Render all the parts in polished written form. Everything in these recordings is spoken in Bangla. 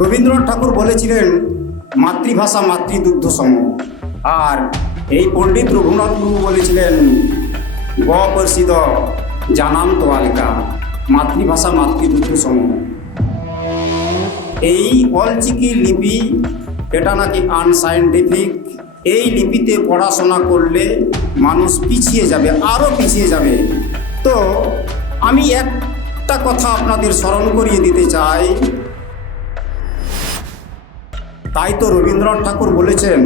রবীন্দ্রনাথ ঠাকুর বলেছিলেন মাতৃভাষা মাতৃদুগ্ধ সম, আর এই পণ্ডিত রঘুনাথ মুর্মু বলেছিলেন গ প্রসিদ্ধ জানাম তোয়ালিকা, মাতৃভাষা মাতৃদুগ্ধ সম। এই অলচিকি লিপি এটা নাকি আনসাইন্টিফিক। এই লিপিতে পড়াশোনা করলে মানুষ পিছিয়ে যাবে, আরও পিছিয়ে যাবে। তো আমি একটা কথা আপনাদের স্মরণ করিয়ে দিতে চাই। তাই তো রবীন্দ্রনাথ ঠাকুর বলেছেন,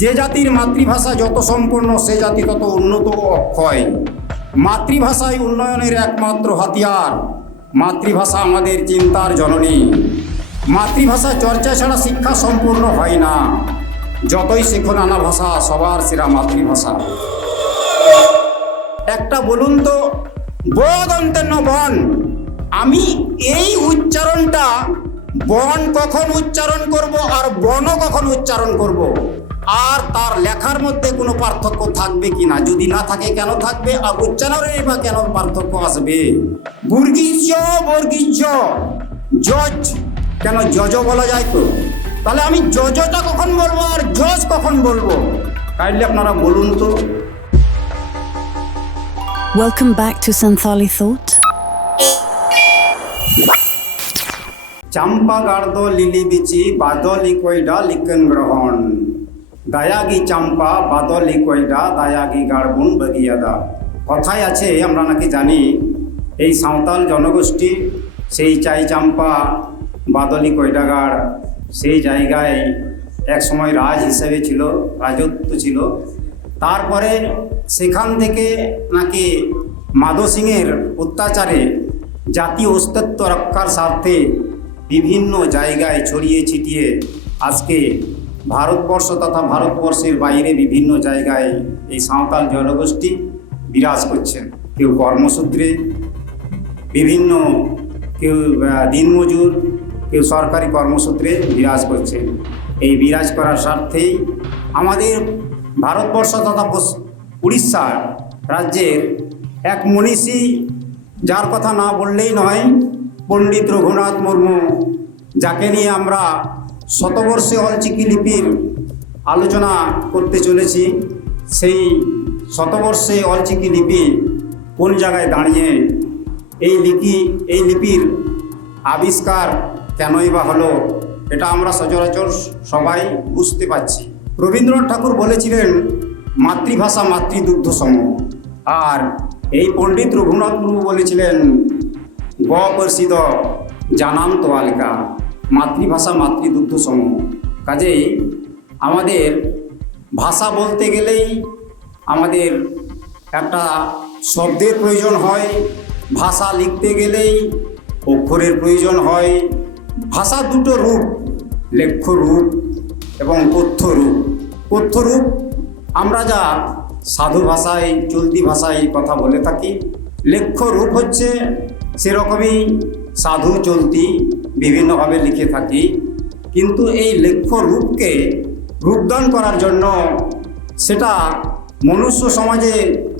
যে জাতির মাতৃভাষা যত সম্পূর্ণ সে জাতি তত উন্নত ও অক্ষয়। মাতৃভাষাই উন্নয়নের একমাত্র হাতিয়ার। মাতৃভাষা আমাদের চিন্তার জননী। মাতৃভাষা চর্চা ছাড়া শিক্ষা সম্পূর্ণ হয় না। যতই শেখো নানা ভাষা, সবার সেরা মাতৃভাষা। একটা বলুন তো, বদন্তের বন, আমি এই উচ্চারণটা বন কখন উচ্চারণ করব আর বন কখন উচ্চারণ করব, আর তার লেখার মধ্যে কোনো পার্থক্য থাকবে কিনা? যদি না থাকে কেন থাকবে, আর উচ্চারণে বা কেন পার্থক্য আসবে? বর্গীজ বর্গীজ, জজ কেন জজ বলা যায়? তো তাহলে আমি জজটা কখন বলবো আর জজ কখন বলবো? কাইন্ডলি আপনারা বলুন তো। Welcome back to Santhali Thought. চাম্পা গার্দ লিলি বিচি বাদলি কইডা লিখন গ্রহণ, দায়াগি চাম্পা বাদলি কইডা দায়াগি গাড়বুন বগিয়াদা। কথায় আছে, আমরা নাকি জানি, এই সাঁওতাল জনগোষ্ঠী সেই চাই চাম্পা বাদলি কইডাগাড় সেই জায়গায় এক সময় রাজ হিসেবে ছিল, রাজত্ব ছিল। তারপরে সেখান থেকে নাকি মাধো সিংয়ের অত্যাচারে জাতীয় অস্তিত্ব রক্ষার স্বার্থে বিভিন্ন জায়গায় ছড়িয়ে ছিটিয়ে আজকে ভারতবর্ষ তথা ভারতবর্ষের বাইরে বিভিন্ন জায়গায় এই সাঁওতাল জনগোষ্ঠী বিরাজ করছেন। কেউ কর্মসূত্রে, বিভিন্ন কেউ দিনমজুর, কেউ সরকারি কর্মসূত্রে বিরাজ করছেন। এই বিরাজ করার স্বার্থেই আমাদের ভারতবর্ষ তথা উড়িষ্যা রাজ্যের এক মনীষী, যার কথা না বললেই নয়, পণ্ডিত রঘুনাথ মুর্মু, যাকে নিয়ে আমরা শতবর্ষে অলচিকি লিপির আলোচনা করতে চলেছি। সেই শতবর্ষে অলচিকি লিপি কোন জায়গায় দাঁড়িয়ে, এই লিপির আবিষ্কার কেনই বা হলো, এটা আমরা সচরাচর সবাই বুঝতে পারছি। রবীন্দ্রনাথ ঠাকুর বলেছিলেন মাতৃভাষা মাতৃদুগ্ধ সম, আর এই পণ্ডিত রঘুনাথ মুর্মু বলেছিলেন গ প্রসিদ্ধ জানাম তোয়ালিকা, মাতৃভাষা মাতৃদুগ্ধ সম। কাজেই আমাদের ভাষা বলতে গেলেই আমাদের একটা শব্দের প্রয়োজন হয়, ভাষা লিখতে গেলেই অক্ষরের প্রয়োজন হয়। ভাষা দুটো রূপ, লেখ্য রূপ এবং কথ্য রূপ। কথ্য রূপ আমরা যা সাধু ভাষায়, চলতি ভাষায় কথা বলে থাকি। লেখ্য রূপ হচ্ছে সেরকমই সাধু চলতি বিভিন্নভাবে লিখে থাকি। কিন্তু এই লেখ্য রূপকে রূপদান করার জন্য, সেটা মনুষ্য সমাজে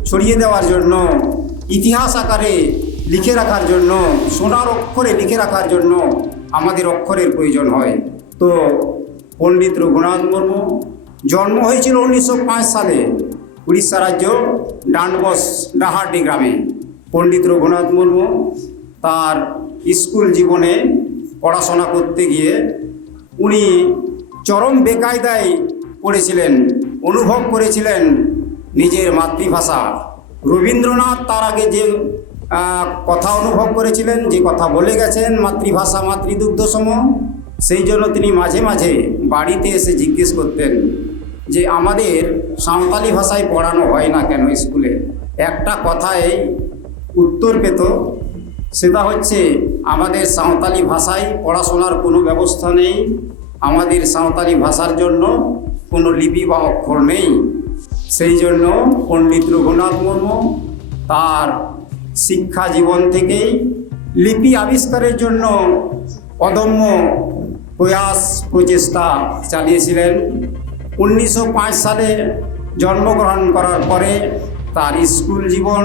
ছড়িয়ে দেওয়ার জন্য, ইতিহাস আকারে লিখে রাখার জন্য, সোনার অক্ষরে লিখে রাখার জন্য আমাদের অক্ষরের প্রয়োজন হয়। তো পণ্ডিত রঘুনাথ মুর্মু জন্ম হয়েছিল 1905 সালে উড়িষ্যা রাজ্য ডান্ডবস ডাহারডি গ্রামে। পণ্ডিত রঘুনাথ মুর্মু তার স্কুল জীবনে পড়াশোনা করতে গিয়ে উনি চরম বেকায়দায় পড়েছিলেন, অনুভব করেছিলেন নিজের মাতৃভাষা। রবীন্দ্রনাথ তার আগে যে কথা অনুভব করেছিলেন, যে কথা বলে গেছেন, মাতৃভাষা মাতৃদুগ্ধ সম, সেই জন্য তিনি মাঝে মাঝে বাড়িতে এসে জিজ্ঞেস করতেন যে আমাদের সাঁওতালি ভাষায় পড়ানো হয় না কেন স্কুলে? একটা কথায় উত্তর পেত, সেটা হচ্ছে আমাদের সাঁওতালি ভাষায় পড়াশোনার কোনো ব্যবস্থা নেই, আমাদের সাঁওতালি ভাষার জন্য কোনো লিপি বা অক্ষর নেই। সেই জন্য পণ্ডিত রঘুনাথ মুর্মু তার শিক্ষা জীবন থেকেই লিপি আবিষ্কারের জন্য অদম্য প্রয়াস প্রচেষ্টা চালিয়েছিলেন। 1905 সালে জন্মগ্রহণ করার পরে তার স্কুল জীবন,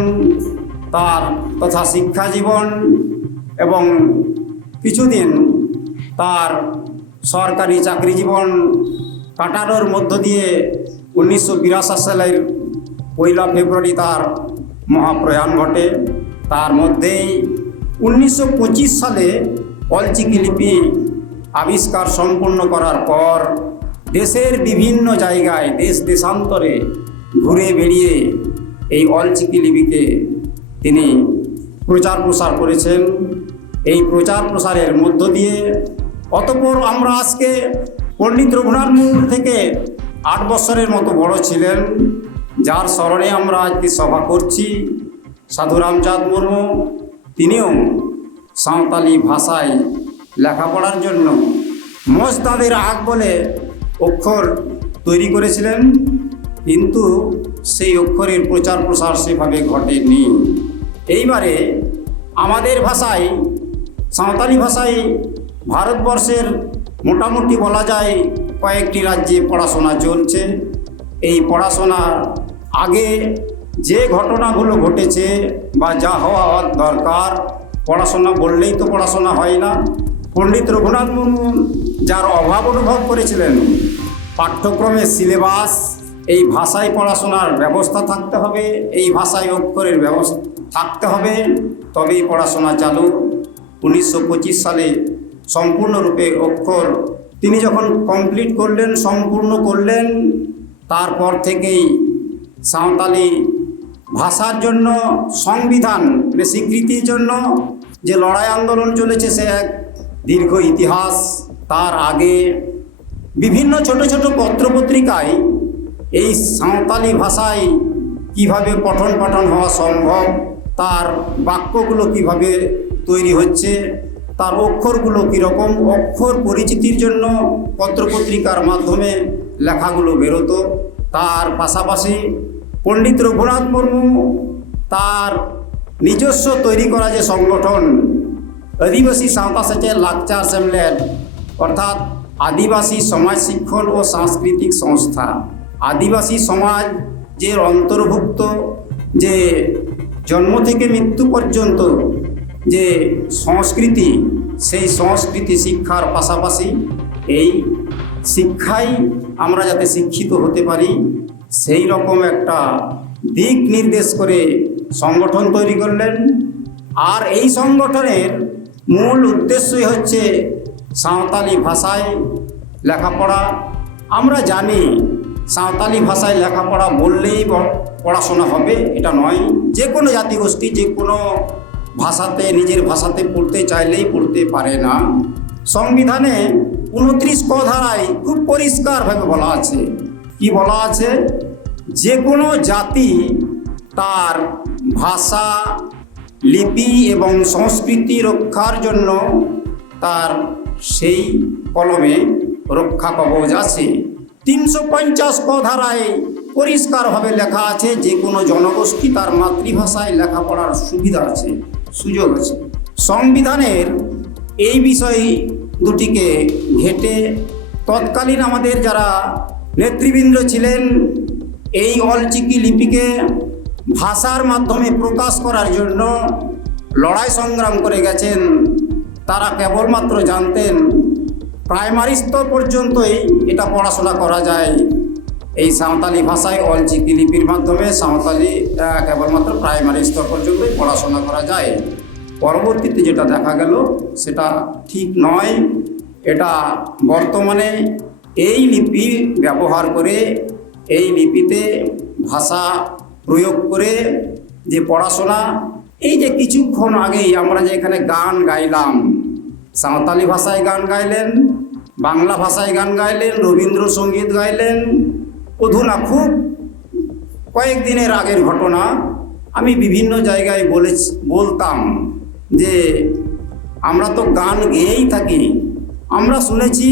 তার তথা শিক্ষা জীবন এবং কিছুদিন তার সরকারি চাকরি জীবন কাটানোর মধ্য দিয়ে 1982 সালের 1 ফেব্রুয়ারি তার মহাপ্রয়াণ ঘটে। তার মধ্যেই 1925 সালে অলচিকি লিপি আবিষ্কার সম্পন্ন করার পর দেশের বিভিন্ন জায়গায় দেশান্তরে ঘুরে বেড়িয়ে এই অলচিকি লিপিকে তিনি প্রচার প্রসার করেছেন। এই প্রচার প্রসারের মধ্য দিয়ে অতঃপর আমরা আজকে পণ্ডিত রঘুনাথ মুর্মু থেকে 8 বছরের মতো বড় ছিলেন, যার স্মরণে আমরা আজকে সভা করছি। সাধু রামচাঁদ মুর্মু তিনিও সাঁওতালি ভাষায় লেখাপড়ার জন্য মজদাদের আগ বলে অক্ষর তৈরি করেছিলেন, কিন্তু সেই অক্ষরের প্রচার প্রসার সেভাবে ঘটেনি। এইবারে আমাদের ভাষায়, সাঁওতালি ভাষায় ভারতবর্ষের মোটামুটি বলা যায় কয়েকটি রাজ্যে পড়াশোনা চলছে। এই পড়াশোনার আগে যে ঘটনাগুলো ঘটেছে বা যা হওয়ার দরকার, পড়াশোনা বললেই তো পড়াশোনা হয় না। পণ্ডিত রঘুনাথ মুর্মু যার অভাব অনুভব করেছিলেন, পাঠ্যক্রমের সিলেবাস, এই ভাষায় পড়াশোনার ব্যবস্থা থাকতে হবে, এই ভাষায় অক্ষরের ব্যবস্থা থাকতে হবে, তবেই পড়াশোনা চালু। 1925 সালে সম্পূর্ণরূপে অক্ষর তিনি যখন কমপ্লিট করলেন, সম্পূর্ণ করলেন, তারপর থেকেই সাঁওতালি ভাষার জন্য সংবিধান স্বীকৃতির জন্য যে লড়াই আন্দোলন চলেছে সে এক দীর্ঘ ইতিহাস। তার আগে বিভিন্ন ছোট ছোট পত্রপত্রিকায় এই সাঁওতালি ভাষায় কিভাবে পঠন পাঠন হওয়া সম্ভব, তার বাক্যগুলো কিভাবে তৈরি হচ্ছে, তার অক্ষরগুলো কীরকম, অক্ষর পরিচিতির জন্য পত্রপত্রিকার মাধ্যমে লেখাগুলো বেরোতো। তার পাশাপাশি পণ্ডিত রঘুনাথ মুর্মু তার নিজস্ব তৈরি করা যে সংগঠন আদিবাসী সাঁওতা সেচের লাকচার সেমলেট, অর্থাৎ আদিবাসী সমাজ শিক্ষণ ও সাংস্কৃতিক সংস্থা, আদিবাসী সমাজের অন্তর্ভুক্ত যে জন্ম থেকে মৃত্যু পর্যন্ত যে সংস্কৃতি, সেই সংস্কৃতি শিক্ষার পাশাপাশি এই শিক্ষায় আমরা যাতে শিক্ষিত হতে পারি সেই রকম একটা দিক নির্দেশ করে সংগঠন তৈরি করলেন। আর এই সংগঠনের মূল উদ্দেশ্যই হচ্ছে সাঁওতালি ভাষায় লেখাপড়া। আমরা জানি সাঁওতালি ভাষায় লেখাপড়া বললেই পড়াশোনা হবে এটা নয়, যে কোনো জাতিগোষ্ঠী যে কোনো ভাষাতে, নিজের ভাষাতে পড়তে চাইলেই পড়তে পারে না। সংবিধানে 29 ক ধারায় খুব পরিষ্কারভাবে বলা আছে, কি বলা আছে, যে কোনো জাতি তার ভাষা, লিপি এবং সংস্কৃতি রক্ষার জন্য তার সেই কলমে রক্ষা কবচ আছে। 350 ক ধারায় পরিষ্কারভাবে লেখা আছে যে কোনো জনগোষ্ঠী তার মাতৃভাষায় লেখাপড়ার সুবিধা আছে, সুযোগ আছে। সংবিধানের এই বিষয় দুটিকে ঘেঁটে তৎকালীন আমাদের যারা নেতৃবৃন্দ ছিলেন এই অলচিকি লিপিকে ভাষার মাধ্যমে প্রকাশ করার জন্য লড়াই সংগ্রাম করে গেছেন। তারা কেবলমাত্র জানতেন প্রাইমারি স্তর পর্যন্তই এটা পড়াশোনা করা যায় এই সাঁওতালি ভাষায় অলচিকি লিপির মাধ্যমে। সাঁওতালি কেবলমাত্র প্রাইমারি স্তর পর্যন্তই পড়াশোনা করা যায়। পরবর্তীতে যেটা দেখা গেল সেটা ঠিক নয়। এটা বর্তমানে এই লিপি ব্যবহার করে, এই লিপিতে ভাষা প্রয়োগ করে যে পড়াশোনা, এই যে কিছুক্ষণ আগেই আমরা যে এখানে গান গাইলাম, সাঁওতালি ভাষায় গান গাইলেন, বাংলা ভাষায় গান গাইলেন, রবীন্দ্রসঙ্গীত গাইলেন। অধুনা খুব কয়েকদিনের আগের ঘটনা, আমি বিভিন্ন জায়গায় বলতাম যে আমরা তো গান গেয়েই থাকি, আমরা শুনেছি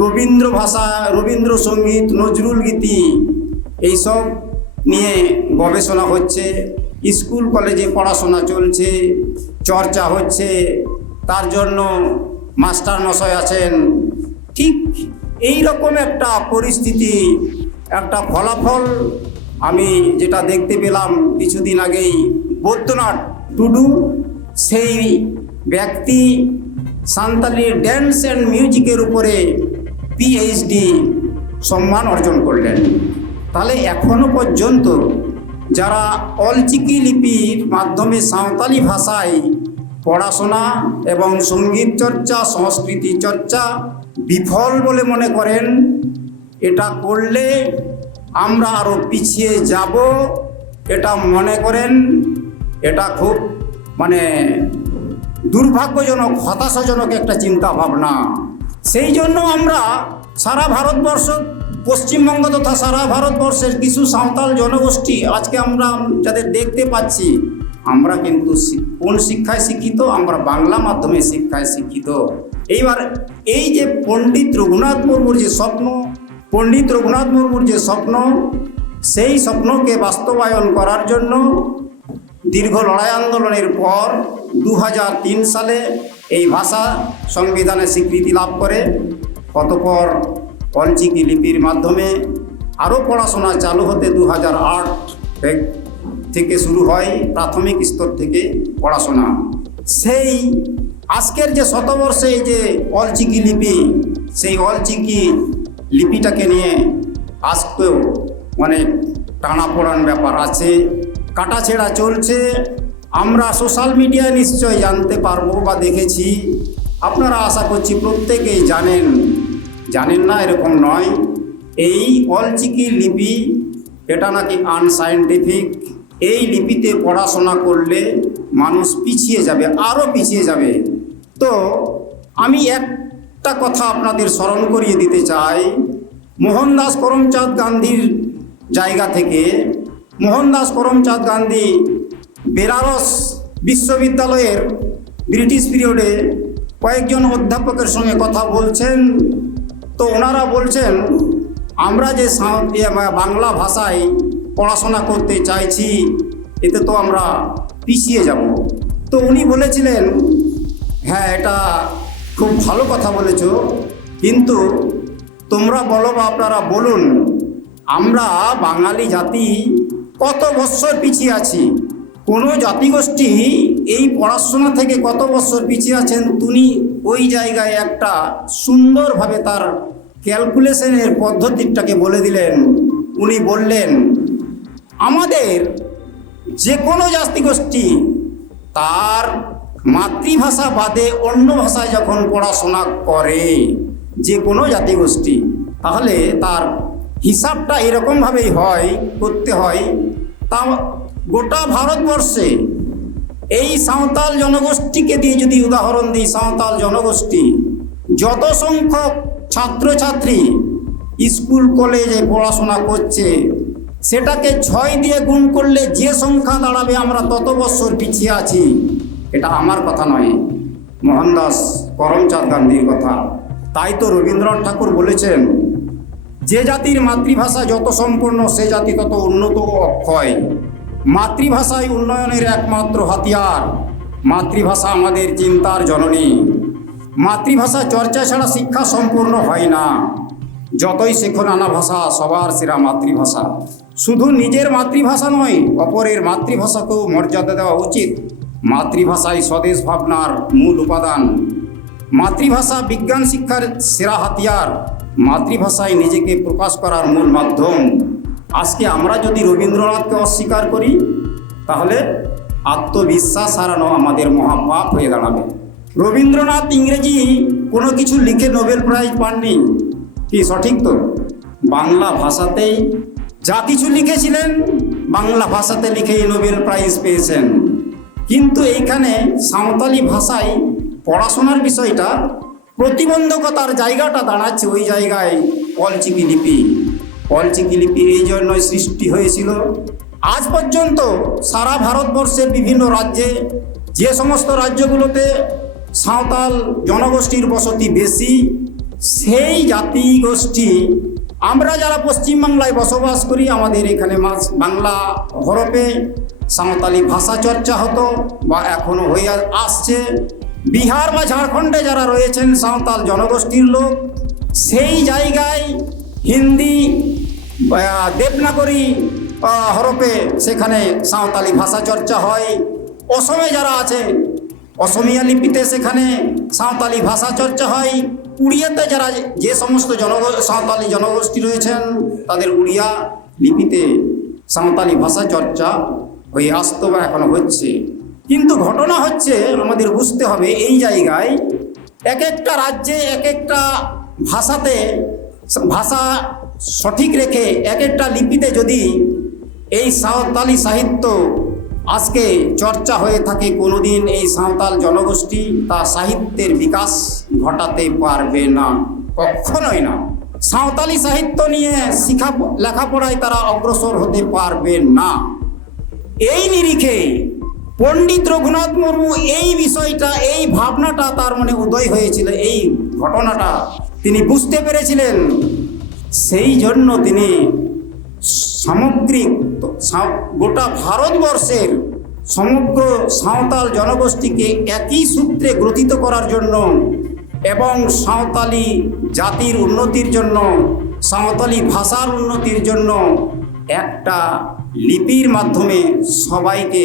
রবীন্দ্র ভাষা, রবীন্দ্রসঙ্গীত, নজরুল গীতি এইসব নিয়ে গবেষণা হচ্ছে, স্কুল কলেজে পড়াশোনা চলছে, চর্চা হচ্ছে, তার জন্য মাস্টার মশাই আছেন। ঠিক এই রকম একটা পরিস্থিতি, একটা ফলাফল আমি যেটা দেখতে পেলাম কিছুদিন আগেই, বৈদ্যনাথ টুডু সেই ব্যক্তি সাঁওতালি ড্যান্স অ্যান্ড মিউজিকের উপরে পিএইচডি সম্মান অর্জন করলেন। তাহলে এখনো পর্যন্ত যারা অলচিকি লিপির মাধ্যমে সাঁওতালি ভাষায় পড়াশোনা এবং সঙ্গীত চর্চা, সংস্কৃতি চর্চা বিফল বলে মনে করেন, এটা করলে আমরা আরও পিছিয়ে যাব, এটা মনে করেন, এটা খুব দুর্ভাগ্যজনক, হতাশাজনক একটা চিন্তা ভাবনা। সেই জন্য আমরা সারা ভারতবর্ষ, পশ্চিমবঙ্গ তথা সারা ভারতবর্ষের কিছু সাঁওতাল জনগোষ্ঠী আজকে আমরা যাদের দেখতে পাচ্ছি, আমরা কিন্তু কোন শিক্ষায় শিক্ষিত? আমরা বাংলা মাধ্যমে শিক্ষায় শিক্ষিত। এইবার এই যে পণ্ডিত রঘুনাথ মুর্মুর যে স্বপ্ন, সেই স্বপ্নকে বাস্তবায়ন করার জন্য দীর্ঘ লড়াই আন্দোলনের পর 2003 সালে এই ভাষা সংবিধানে স্বীকৃতি লাভ করে। অতঃপর অলচিকি লিপির মাধ্যমে আরও পড়াশোনা চালু হতে 2008 থেকে শুরু হয়, প্রাথমিক স্তর থেকে পড়াশোনা। সেই আজকের যে শতবর্ষে এই যে অলচিকি লিপি, সেই অলচিকি লিপিটাকে নিয়ে আজকেও অনেক টানাপোড়ান ব্যাপার আছে, কাটাছেঁড়া চলছে। আমরা সোশ্যাল মিডিয়ায় নিশ্চয়ই জানতে পারবো বা দেখেছি, আপনারা আশা করছি প্রত্যেকেই জানেন না এরকম নয়। এই অলচিকি লিপি এটা নাকি আনসাইন্টিফিক। এই লিপিতে পড়াশোনা করলে মানুষ পিছিয়ে যাবে, আরও পিছিয়ে যাবে। তো আমি একটা কথা আপনাদের স্মরণ করিয়ে দিতে চাই। মোহনদাস করমচাঁদ গান্ধীর জায়গা থেকে, মোহনদাস করমচাঁদ গান্ধী বেনারস বিশ্ববিদ্যালয়ের ব্রিটিশ পিরিয়ডে কয়েকজন অধ্যাপকের সঙ্গে কথা বলছেন। তো ওনারা বলছেন, আমরা যে বাংলা ভাষায় পড়াশোনা করতে চাইছি, এতে তো আমরা পিছিয়ে যাব। তো উনি বলেছিলেন, হ্যাঁ এটা খুব ভালো কথা বলেছ, কিন্তু তোমরা বলো বা আপনারা বলুন, আমরা বাঙালি জাতি কত বৎসর পিছিয়ে আছি? কোনো জাতিগোষ্ঠী এই পড়াশোনা থেকে কত বছর পিছিয়ে আছেন? তিনি ওই জায়গায় একটা সুন্দরভাবে তার ক্যালকুলেশনের পদ্ধতিটাকে বলে দিলেন। উনি বললেন, আমাদের যে কোনো জাতিগোষ্ঠী তার মাতৃভাষা বাদে অন্য ভাষায় যখন পড়াশোনা করে, যে কোনো জাতিগোষ্ঠী, তাহলে তার হিসাবটা এরকমভাবেই করতে হয়। তা গোটা ভারতবর্ষে এই সাঁওতাল জনগোষ্ঠীকে দিয়ে যদি উদাহরণ দিই, সাঁওতাল জনগোষ্ঠী যত সংখ্যক ছাত্রছাত্রী স্কুল কলেজে পড়াশোনা করছে, সেটাকে 6 দিয়ে গুণ করলে যে সংখ্যা দাঁড়াবে, আমরা তত বছর পিছিয়ে আছি। এটা আমার কথা নয়, মোহনদাস করমচাঁদ গান্ধীর কথা। তাই তো রবীন্দ্রনাথ ঠাকুর বলেছেন, যে জাতির মাতৃভাষা যত সম্পূর্ণ, সে জাতি তত উন্নত ও অক্ষয়। মাতৃভাষাই উন্নয়নের একমাত্র হাতিয়ার। মাতৃভাষা আমাদের চিন্তার জননী। মাতৃভাষা চর্চা ছাড়া শিক্ষা সম্পূর্ণ হয় না। যতই শেখো নানা ভাষা, সবার সেরা মাতৃভাষা। শুধু নিজের মাতৃভাষা নয়, অপরের মাতৃভাষাকেও মর্যাদা দেওয়া উচিত। মাতৃভাষাই স্বদেশ ভাবনার মূল উপাদান। মাতৃভাষা বিজ্ঞান শিক্ষার সেরা হাতিয়ার। মাতৃভাষায় নিজেকে প্রকাশ করার মূল মাধ্যম। আজকে আমরা যদি রবীন্দ্রনাথকে অস্বীকার করি, তাহলে আত্মবিশ্বাস হারানো আমাদের মহাপাপ হয়ে দাঁড়াবে। রবীন্দ্রনাথ ইংরেজি কোনো কিছু লিখে নোবেল প্রাইজ পাননি, কি সঠিক? তো বাংলা ভাষাতেই যা কিছু লিখেছিলেন, বাংলা ভাষাতে লিখেই নোবেল প্রাইজ পেয়েছেন। কিন্তু এইখানে সাঁওতালি ভাষায় পড়াশোনার বিষয়টা, প্রতিবন্ধকতার জায়গাটা দাঁড়াচ্ছে ওই জায়গায় অলচিকি লিপি। অলচিকি লিপি এই জন্যই সৃষ্টি হয়েছিল। আজ পর্যন্ত সারা ভারতবর্ষের বিভিন্ন রাজ্যে, যে সমস্ত রাজ্যগুলোতে সাঁওতাল জনগোষ্ঠীর বসতি বেশি, সেই জাতিগোষ্ঠী, আমরা যারা পশ্চিমবাংলায় বসবাস করি, আমাদের এখানে বাংলা হরফে সাঁওতালি ভাষা চর্চা হতো বা এখনও হয়ে আসছে। বিহার বা ঝাড়খণ্ডে যারা রয়েছেন সাঁওতাল জনগোষ্ঠীর লোক, সেই জায়গায় হিন্দি, দেবনাগরী হরফে সেখানে সাঁওতালি ভাষা চর্চা হয়। অসমে যারা আছে অসমীয়া লিপিতে সেখানে সাঁওতালি ভাষা চর্চা হয়। উড়িয়াতে যারা যে সমস্ত সাঁওতালি জনগোষ্ঠী রয়েছেন তাদের উড়িয়া লিপিতে সাঁওতালি ভাষা চর্চা হয়ে আসতো বা এখনো হচ্ছে। কিন্তু ঘটনা হচ্ছে আমাদের বুঝতে হবে এই জায়গায় এক একটা রাজ্যে এক একটা ভাষাতে ভাষা সঠিক রেখে এক একটা লিপিতে যদি এই সাঁওতালি সাহিত্য আজকে চর্চা হয়ে থাকে, কোনোদিন এই সাঁওতাল জনগোষ্ঠী তার সাহিত্যের বিকাশ ঘটাতে পারবে না, কখনোই না। সাঁওতালি সাহিত্য নিয়ে লেখাপড়ায় তারা অগ্রসর হতে পারবে না। এই নিরিখে পণ্ডিত রঘুনাথ মুর্মু এই বিষয়টা, এই ভাবনাটা তার মনে উদয় হয়েছিল, এই ঘটনাটা তিনি বুঝতে পেরেছিলেন। সেই জন্য তিনি সামগ্রিক গোটা ভারতবর্ষের সমগ্র সাঁওতাল জনগোষ্ঠীকে একই সূত্রে গ্রথিত করার জন্য এবং সাঁওতালি জাতির উন্নতির জন্য, সাঁওতালি ভাষার উন্নতির জন্য একটা লিপির মাধ্যমে সবাইকে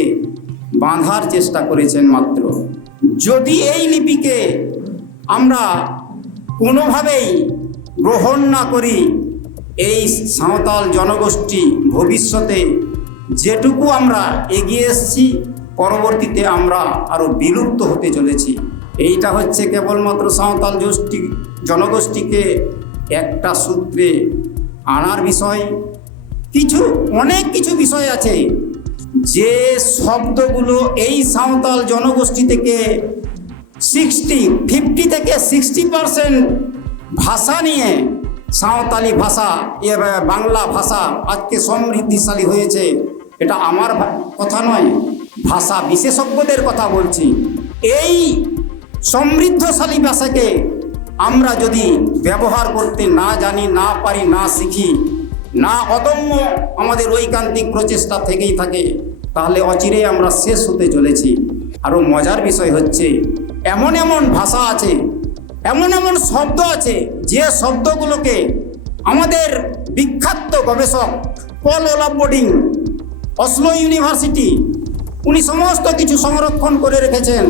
বাঁধার চেষ্টা করেছেন। মাত্র যদি এই লিপিকে আমরা কোনোভাবেই গ্রহণ না করি, এই সাঁওতাল জনগোষ্ঠী ভবিষ্যতে যেটুকু আমরা এগিয়ে এসেছি, পরবর্তীতে আমরা আরও বিলুপ্ত হতে চলেছি। এইটা হচ্ছে কেবলমাত্র সাঁওতাল জনগোষ্ঠীকে একটা সূত্রে আনার বিষয়। অনেক কিছু বিষয় আছে যে শব্দগুলো এই সাঁওতাল জনগোষ্ঠী থেকে 50 থেকে 60% ভাষা নিয়ে সাঁওতালি ভাষা বাংলা ভাষা আজকে সমৃদ্ধিশালী হয়েছে। এটা আমার কথা নয়, ভাষা বিশেষজ্ঞদের কথা বলছি। এই সমৃদ্ধশালী ভাষাকে আমরা যদি ব্যবহার করতে না জানি, না পারি, না শিখি, না অদম্য আমাদের ঐকান্তিক প্রচেষ্টা থেকেই থাকে, তাহলে অচিরেই আমরা শেষ হতে চলেছি। আরও মজার বিষয় হচ্ছে এমন এমন ভাষা আছে, এমন এমন শব্দ আছে যে শব্দগুলোকে আমাদের বিখ্যাত গবেষক পল ওলাফবোর্ডিং, অসলো ইউনিভার্সিটি, উনি সমস্ত কিছু সংরক্ষণ করে রেখেছেন।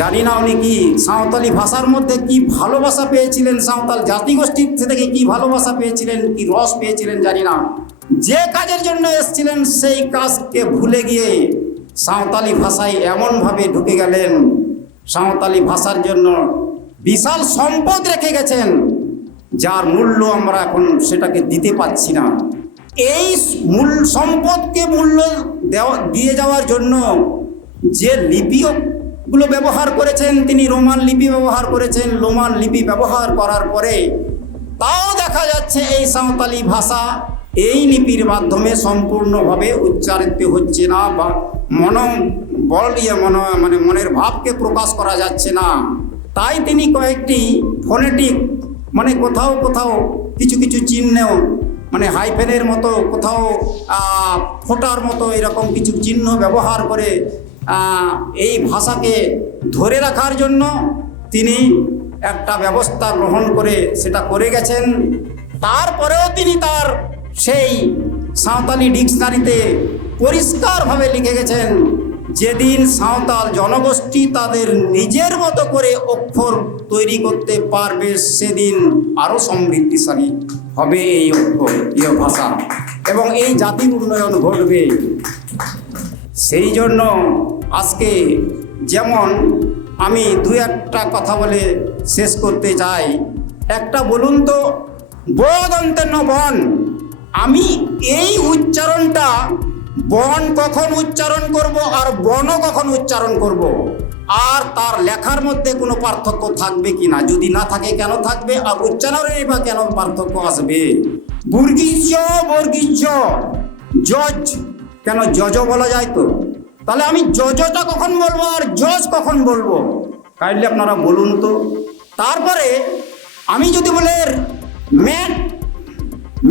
জানি না উনি কি সাঁওতালি ভাষার মধ্যে কি ভালোবাসা পেয়েছিলেন, সাঁওতাল জাতিগোষ্ঠীর থেকে কি ভালোবাসা পেয়েছিলেন, কি রস পেয়েছিলেন জানি না। যে কাজের জন্য এসেছিলেন সেই কাজকে ভুলে গিয়ে সাঁওতালি ভাষায় এমনভাবে ঢুকে গেলেন, সাঁওতালি ভাষার জন্য বিশাল সম্পদ রেখে গেছেন, যার মূল্য আমরা এখন সেটাকে দিতে পারছি না। এই সম্পদকে মূল্য দিয়ে যাওয়ার জন্য যে লিপিগুলো ব্যবহার করেছেন, তিনি রোমান লিপি ব্যবহার করেছেন। রোমান লিপি ব্যবহার করার পরে তাও দেখা যাচ্ছে এই সাঁওতালি ভাষা এই লিপির মাধ্যমে সম্পূর্ণভাবে উচ্চারিত হচ্ছে না, বা মনের ভাবকে প্রকাশ করা যাচ্ছে না। তাই তিনি কয়েকটি ফোনেটিক কোথাও কোথাও কিছু কিছু চিহ্ন হাইফেনের মতো, কোথাও ফোঁটার মতো এরকম কিছু চিহ্ন ব্যবহার করে এই ভাষাকে ধরে রাখার জন্য তিনি একটা ব্যবস্থা গ্রহণ করে সেটা করে গেছেন। তারপরেও তিনি তার সেই সাঁওতালি ডিকশনারিতে পরিষ্কারভাবে লিখে গেছেন, যেদিন সাঁওতাল জনগোষ্ঠী তাদের নিজের মতো করে অক্ষর তৈরি করতে পারবে, সেদিন আরও সমৃদ্ধিশালী হবে এই অক্ষর, এই ভাষা, এবং এই জাতির উন্নয়ন ঘটবে। সেই জন্য আজকে যেমন আমি দু একটা কথা বলে শেষ করতে চাই। একটা বলুন তো, বদন্তেন বন, আমি এই উচ্চারণটা বন কখন উচ্চারণ করব আর বন কখন উচ্চারণ করব, আর তার লেখার মধ্যে কোনো পার্থক্য থাকবে কি না? যদি না থাকে কেন থাকবে, আর উচ্চারণে বা কেন পার্থক্য আসবে? বর্গীজ জজ কেন জজ বলা যায় তো? তাহলে আমি জজটা কখন বলবো আর জজ কখন বলবো? কাইন্ডলি আপনারা বলুন তো। তারপরে আমি যদি বলে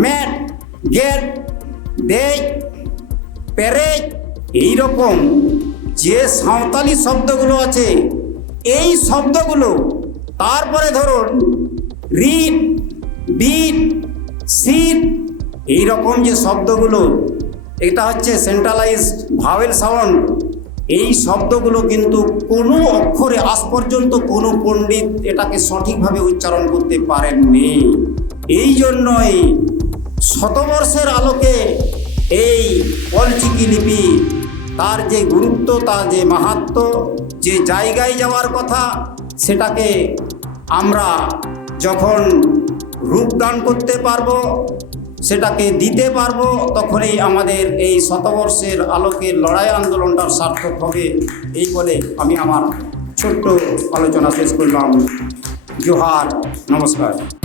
ম্যাট গেট দে প্যারেজ, এইরকম যে সাঁওতালি শব্দগুলো আছে এই শব্দগুলো, তারপরে ধরুন রিড, বিট, সিট, এইরকম যে শব্দগুলো, এটা হচ্ছে সেন্ট্রালাইজড ভাওয়েল সাউন্ড। এই শব্দগুলো কিন্তু কোনো অক্ষরে আজ পর্যন্ত কোনো পণ্ডিত এটাকে সঠিকভাবে উচ্চারণ করতে পারেননি। এই জন্যই শতবর্ষের আলোকে এই কলচিকি লিপি তার যে গুরুত্ব, তার যে মাহাত্ম্য, যে জায়গায় যাওয়ার কথা, সেটাকে আমরা যখন রূপদান করতে পারবো, সেটাকে দিতে পারবো, তখনই আমাদের এই শতবর্ষের আলোকের লড়াই আন্দোলনটার সার্থক হবে। এই বলে আমি আমার ছোট্ট আলোচনা শেষ করলাম। জোহার, নমস্কার।